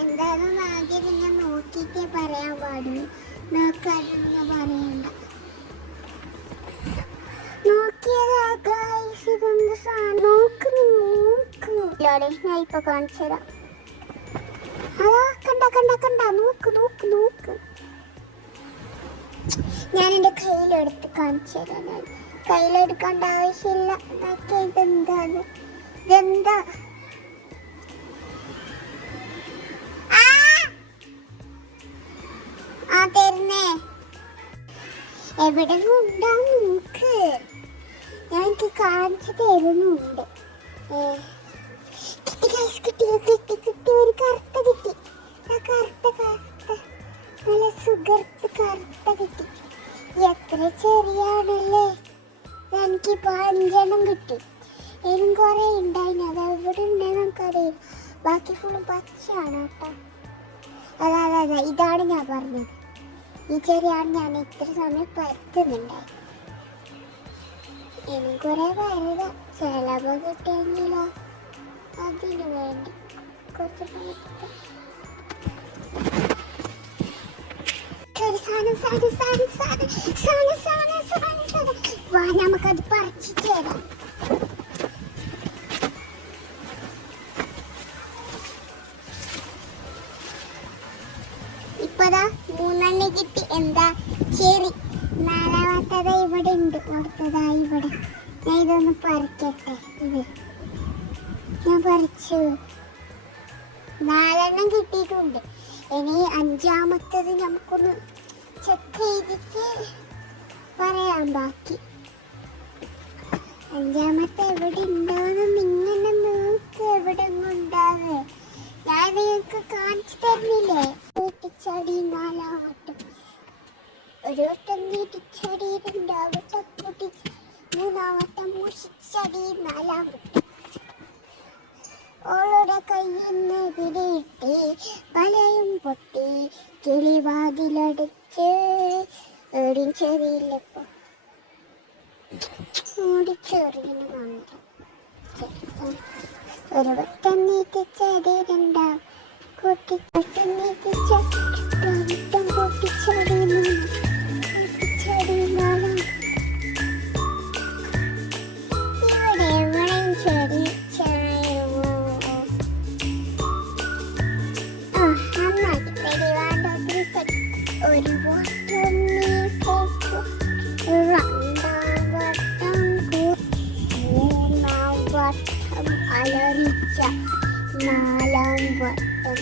എന്താണെന്ന് ആദ്യം പിന്നെ നോക്കിയിട്ടേ പറയാൻ പാടുള്ളൂ. നോക്കാതെ പറയണ്ട. ഞാൻ ഇപ്പൊ കാണിച്ചുതരാം. അതാ കണ്ട നോക്ക്. ഞാൻ എൻ്റെ കയ്യിലെടുത്ത് കാണിച്ചു തരാം. കയ്യിലെടുക്കേണ്ട ആവശ്യമില്ല. ഇതെന്താ തരുന്നേ? എവിടെ ഉണ്ടാവും നോക്ക്. ഞാൻ എനിക്ക് കാണിച്ചു തരുന്നുണ്ട്. കിട്ടി ഒരു കറുത്ത കിട്ടി. ആ കറുത്ത നല്ല സുഗർത്ത് കറുത്ത കിട്ടി. എത്ര ചെറിയാണല്ലേ. എനിക്കിപ്പോൾ 5 കിട്ടി. ഇനിയും കുറേ ഉണ്ടായിന്. അത് എവിടെ ഉണ്ടെന്ന് നമുക്കറിയില്ല. ബാക്കി ഫുള്ളും പച്ചയാണ് കേട്ടോ. അതെ ഇതാണ് ഞാൻ പറഞ്ഞത്. ഈ ചെറിയാണ് ഞാൻ ഇത്ര സമയം പറ്റുന്നുണ്ടായി. ഇനിയും കുറേ വരുക. ചിലവ് കിട്ടിയെങ്കിലോ അതിന് വേണ്ടി കുറച്ച് വാ നമുക്കത് പറിച്ചിട്ട് തരാം. ഇപ്പതാ 3 കിട്ടി. എന്താ ചെറി. 4ാമത്തത് ഇവിടെ ഉണ്ട്. അടുത്തതാ ഇവിടെ. ഞാൻ ഇതൊന്ന് പറിക്കട്ടെ. ഇത് ഞാൻ പറിച്ചു. 4 കിട്ടിയിട്ടുണ്ട്. ഇനി 5ാമത്തത് നമുക്കൊന്ന് ചെക്ക് ചെയ്തിട്ട് പറയാം ബാക്കി. 5ാമത്തെ എവിടെ ഉണ്ടാവുന്ന ഇങ്ങനെ നോക്ക്. എവിടെ ഉണ്ടാവേ ഞാൻ നിങ്ങൾക്ക് കാണിച്ചു തരുന്നില്ലേ? ചടി 4ാം വട്ടം. ഒരു വട്ടം നീട്ടിച്ചടി. 2ാം വട്ടം കൂട്ടി. 3ാം വട്ടം മുഷിച്ചടി. 4ാം വട്ടം ഓളുടെ കയ്യിൽ നിന്ന് പിടിയിട്ടി. വലയും പൊട്ടി. കിളിവാതിലടിച്ച് ചെറിയില്ലപ്പോ ഓടിച്ചെറിയുന്ന കാണുന്നു. ഒരു വട്ടം നീട്ടിച്ചടി. 2ാം കൂട്ടിച്ചടി. വട്ടം കൂട്ടിച്ചടി. 4ാം ഇവിടെ എവിടെയും ചെടി ഒരു വട്ടം നീട്ടിച്ചു. 2ാം വട്ടം 3ാം വട്ടം അലറിച്ച. 4ാം വട്ടം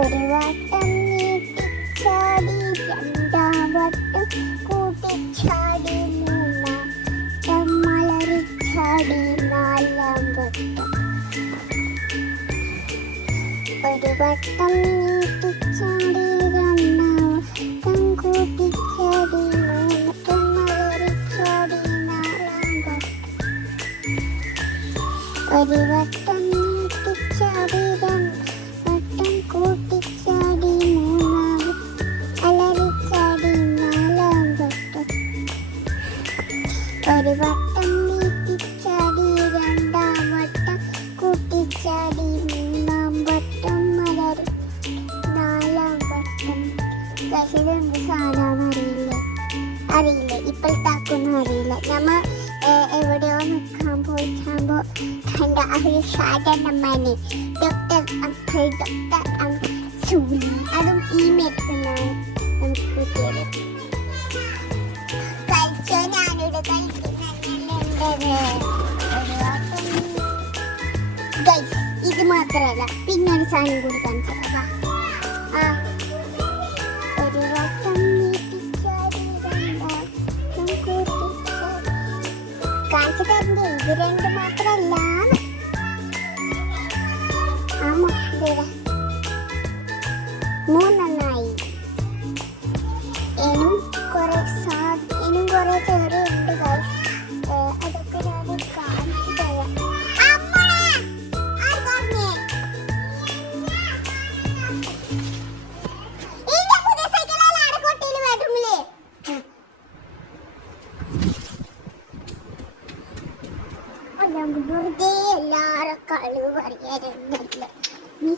ഒരു വട്ടം നീട്ടിച്ചാടി. 2ാം വട്ടം കൂട്ടിച്ചാടി. 3ാം വട്ടം അലറിച്ചാടി. 4ാം വട്ടം ഒരു വട്ടം നീട്ടിച്ചാടി. 2ാം വട്ടം കൂട്ടിച്ചാടി. 3ാം വട്ടം അലറിച്ചാടി. 4ാം വട്ടം ഒരു വട്ടം നീട്ടിച്ചാടി. 2ാം വട്ടം കൂട്ടിച്ചാടി. 3ാം അലറിച്ചാടി. 4ാം വട്ടം ഒരു വട്ടം നീട്ടിച്ചാടി. 2ാം വട്ടം കൂട്ടിച്ചാടി. 3ാം വട്ടം അലറി. 4ാം വട്ടം. ഇതെന്ത് സാധനമാണെന്ന് അറിയില്ല. ഇപ്പോഴത്താക്കൊന്നും അറിയില്ല. നമ്മൾ എവിടെയോ നിൽക്കാൻ പോയിട്ടാകുമ്പോൾ കണ്ട ആ ഒരു ഷാജമ്മനെ ഡോക്ടർ സൂലി അതും ഈ മരുന്നാണ് നമുക്ക് കിട്ടിയത്. കഴിച്ചോ? ഞാനിവിടെ കഴിക്കുന്നുണ്ട്. ഇത് മാത്രമല്ല പിന്നെ ഒരു സാധനം കൂടി കാണിച്ചു. ഒരു വട്ടം നീട്ടിച്ചാടി. 2ാം കൂട്ടിച്ചാടി. കാണിച്ചു തരണ്ടേ? ഇത് 2 മാത്രമല്ല. ആമോ 3 ഇനിയും കുറെ ചെറിയുണ്ട്. അതൊക്കെ ഞാൻ കാണിച്ചു തരാം. വെറുതെ എല്ലാരും കളി പറയാറുണ്ടല്ലേ. നീ